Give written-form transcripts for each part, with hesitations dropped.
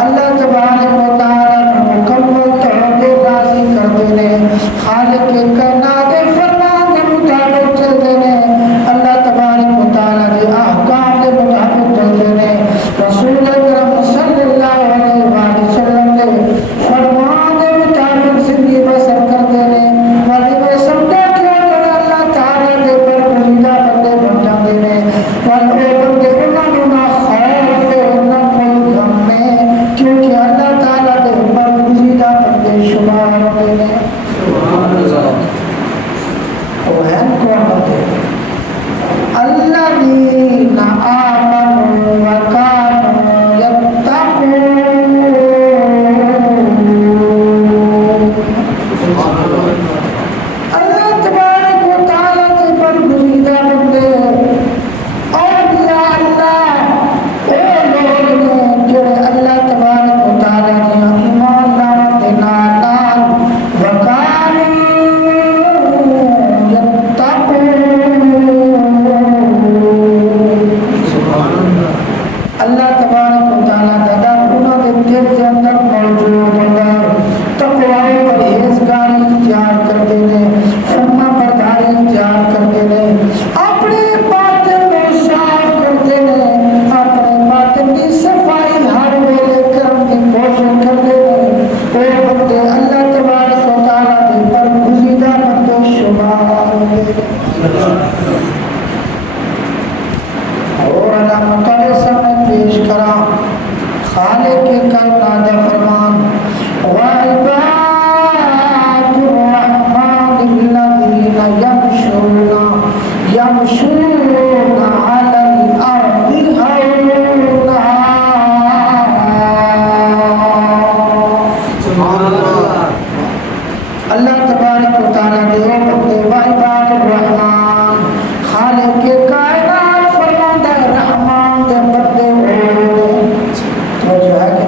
اللہ تبارک و تعالی مکمل طور پہ راضی کر دینے خالق کائنات دے فرمان کے مطابق چل دینے اللہ تبارک و تعالی دے احکام کے مطابق چل دینے رسول اکرم صلی اللہ علیہ وآلہ وسلم دے فرمان کے مطابق زندگی بسر کر دینے والی میں سمجھا کیا کرے اللہ تعالی دے پر پوجیدہ بندے بن جاندے نے والے بندے انہوں نہ خوف ہے نہ کوئی غم ہے کیونکہ اللہ تعالی دے پر پوجیدہ بندے شمار ہوتے ہیں وہ ہے کون ہوتے الذین آمنوا وکانوا یتقون اللہ تبارک و تعالی کے برگزیدہ بندے اولیاء اللہ وہ لوگ نے جو اللہ تبارک و تعالی نے ایمان لانے دے نال وکانوا اللہ تبارک و تعالی دا انہوں نے دل کے اندر موجود ہوتا ہے تقوی پرہیزگاری اختیار کر دینے فرما برداری اختیار کر دینے اپنے باطن میں صاف کر دینے اپنے باطن کی صفائی ہر ویلے کرنے کی کوشش کر دینے وہ بندے اللہ تبارک و تعالی کے برگزیدہ بندے شمار ہوتے اور علامت سامنے پیش کرا خالق کائنات فرمان وعباد الرحمن الذین یمشون علی الارض ہونا سبحان اللہ اللہ تبارک و تعالی دے بندے وعباد الرحمن خالق کائنات فرمان دے رحمان دے بندے توجہ ہے کہ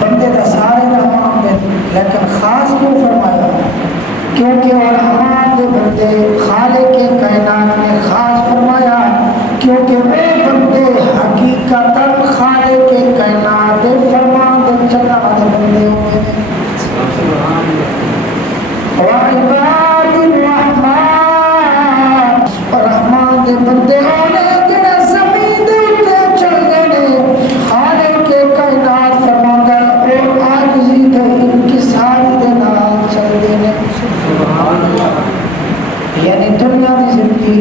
بندے دا سارے رحمان دے لیکن خاص کیوں فرمایا کیونکہ وہ رحمان دے بندے خالق کائنات نے خاص فرمایا کیونکہ وہ بندے حقیقتاً خالق کائنات دے فرمان دے چلنا دے بندے ہوئے وعباد الرحمن رحمان دے بندے ہونے جڑے زمین دے اتے چل دینے خالق کائنات فرماندا ہے اور عاجزی تے انکساری دے نال چل دینے یعنی دنیا دی زندگی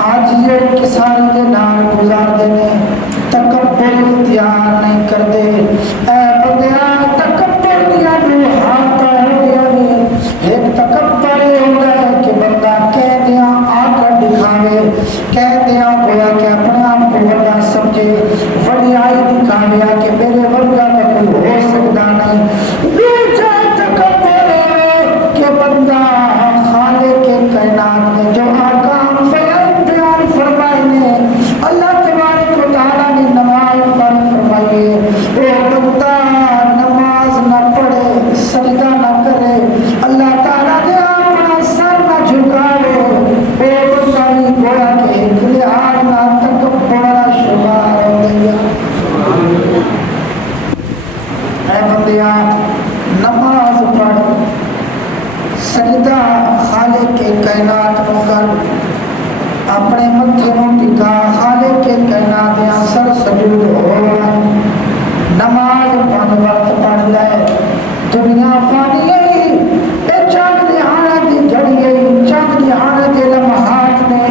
عاجزی اور انکساری دے نال گزار دینے تکبر اختیار نہیں کر دے اے بندیا تکبر دیا روحات ایک تکبر ہوتا ہے کہ بندہ کہہ دیا آ کر دکھاوے کہہ دیا گویا کہ اپنے آپ کو بڑا سمجھے وڈیائی دکھاوے کہ میرے ورگا تو کوئی ہو سکتا نہیں دوسرا تکبر ہے کہ بندہ خالق کائنات نے جو احکام بیان فرمائے نے اللہ تبارک و تعالی نے نماز فرض فرمائی ہے وہ بندہ نماز نہ پڑھے سجدہ نہ کرے اللہ تعالیٰ نے اپنا سر نہ جھکاوے وہ بندہ نہیں گویا کہ ایک لحاظ نہ تکبر شمار ہو گیا اے بندیا نماز پڑھ سجدہ خالق کائنات کو کر اپنے متھے نو ٹکا خالق کائنات یا سر سجود ہو نماز پڑھ وقت پڑھ لے دنیا فانی ہے چند دہانا دی جڑی ہے چند دہانا دے لمحات نے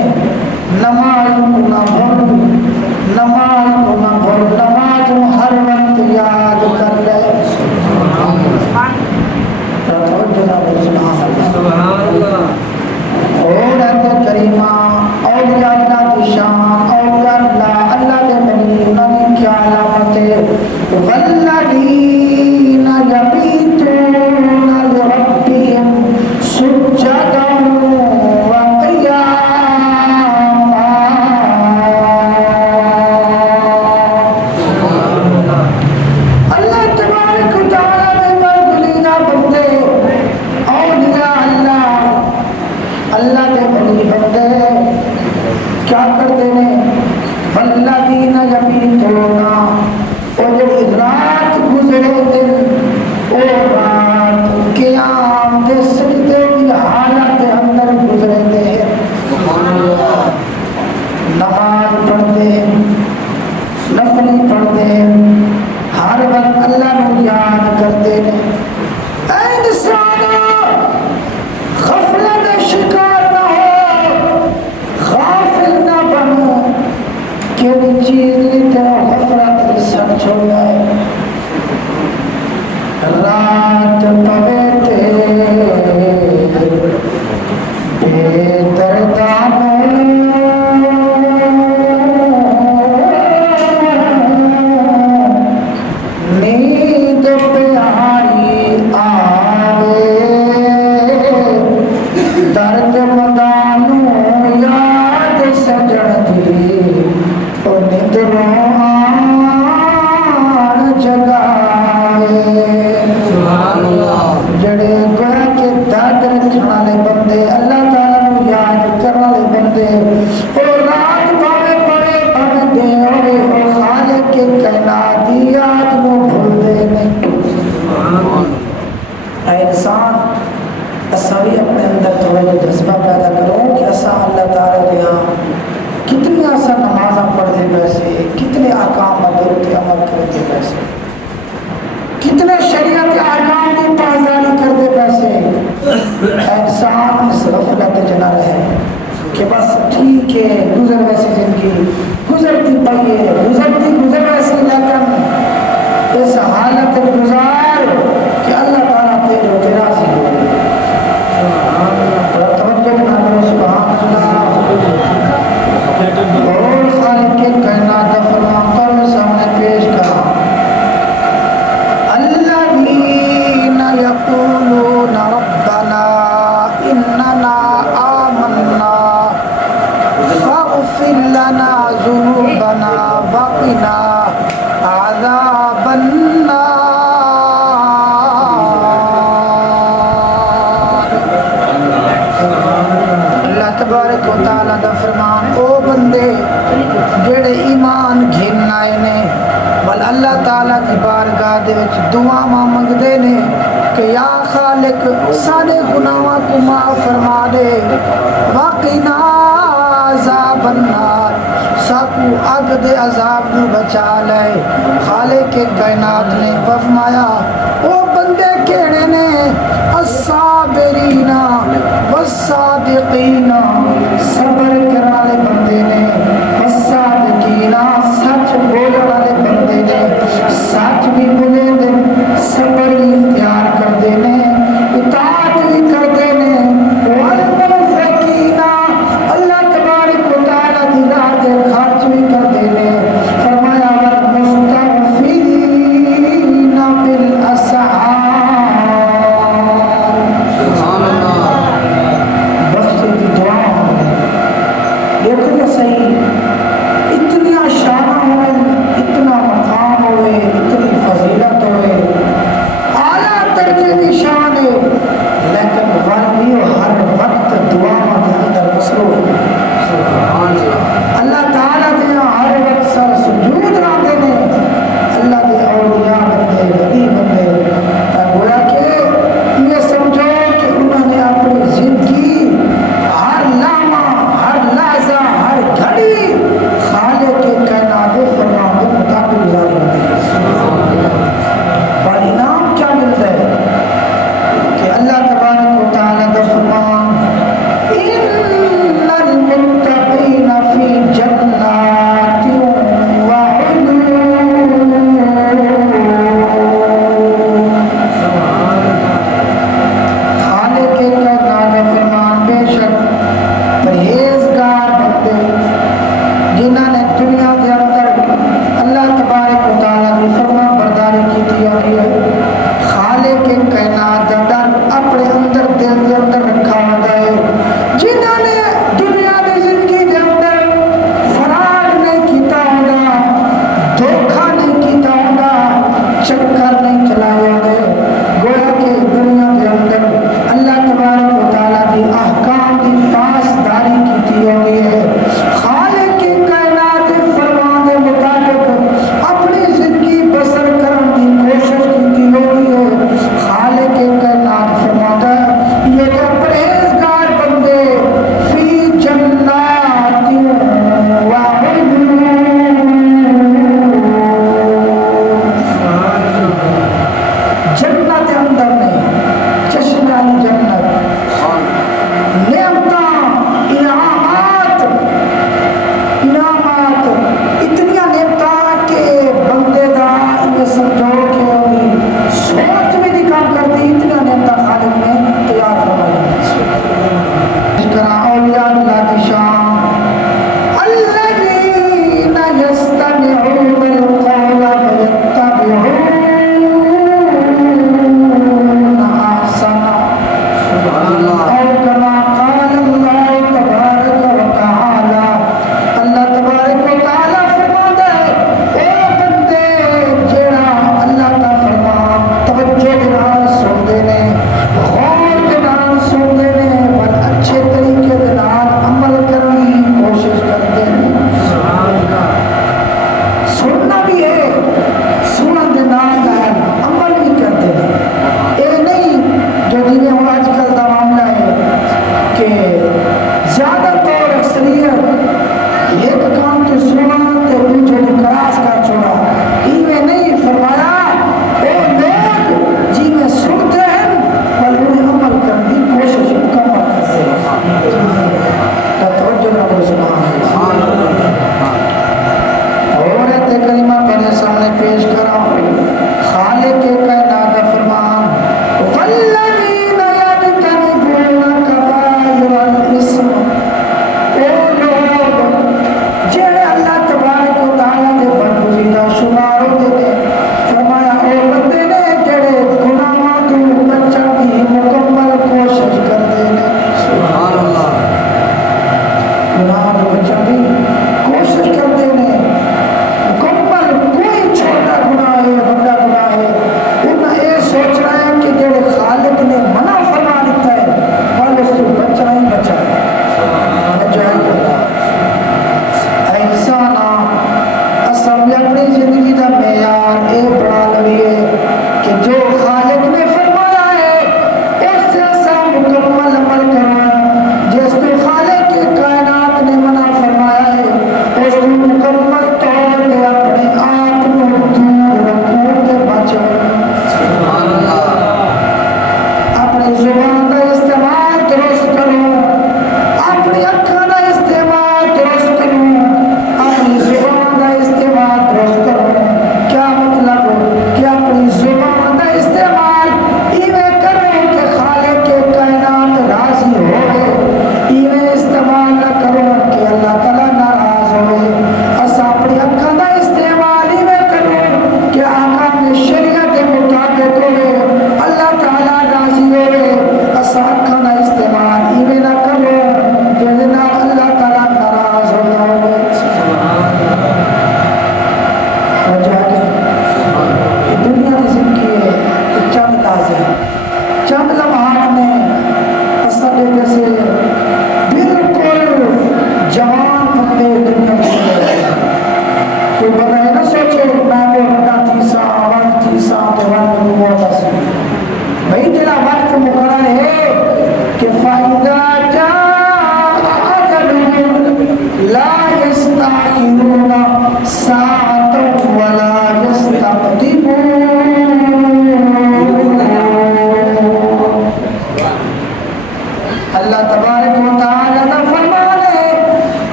نماز کو نہ بھول نماز کو نہ بھول نماز کو ہر وقت یاد کر لے سبحان اللہ رکھنے والے بندے، اللہ تعالیٰ کو یاد کرنے والے بندے، اور رات پاوے پڑے پاوے دے ہوئے اور خالق کے کائنات کی یاد کو بھولتے نہیں۔ اے انسان، اسا بھی اپنے اندر تھوڑا یہ جذبہ پیدا کرو کہ اسا اللہ تعالیٰ دیا کتنی اسا نمازاں پڑھتے پیسے، کتنے احکام تے عمل کرتے پیسے، کتنے شریعت احکام کی پاسداری کرتے پیسے۔ انسان اس غفلت چ نہ رہے کہ بس ٹھیک ہے گزر ویسی زندگی گزرتی پئی ہے، گزرتی گزر ویسی، لیکن اس حالت گزار کہ اللہ تعالیٰ تیرے راضی ہو گئے۔ توجہ نہ کرو، سبحان اللہ۔ اور خالق کے کائنات کا فرمان کرو سامنے پیش کرا، الذین یقولون ربنا اننا آمنا فاغفر لنا ذنوبنا وقنا عذاب النار۔ اللہ تبارک و تعالیٰ دا فرمان، او بندے جڑے ایمان گھن آئے نے بل اللہ تعالیٰ کی بارگاہ دے وچ دعا منگدے نے کہ یا خالق سارے گناہاں کو معاف فرما دے، وقنا عذاب النار، ساکو اگ دے عذاب کو بچا لے۔ خالق کے کائنات نے فرمایا او بندے کیڑے نے، الصابرین والصادقین، صبر کرنے والے بندے نے، والصادقین، سچ بولنے والے بندے نے، سچ بھی بولے نے، صبر بھی اختیار کرتے نے، اطاعت بھی کرتے نے، والمنفقین، اللہ تبارک و تعالیٰ دی راہ دے خرچ بھی کرتے نے۔ فرمایا والمستغفرین بالاسحار، بخشے کی دعا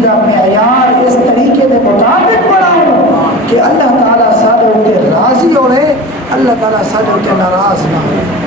زندگی کا معیار اس طریقے کے مطابق بناؤں کہ اللہ تعالیٰ سارے راضی ہوئے، اللہ تعالیٰ سارے ناراض نہ ہو۔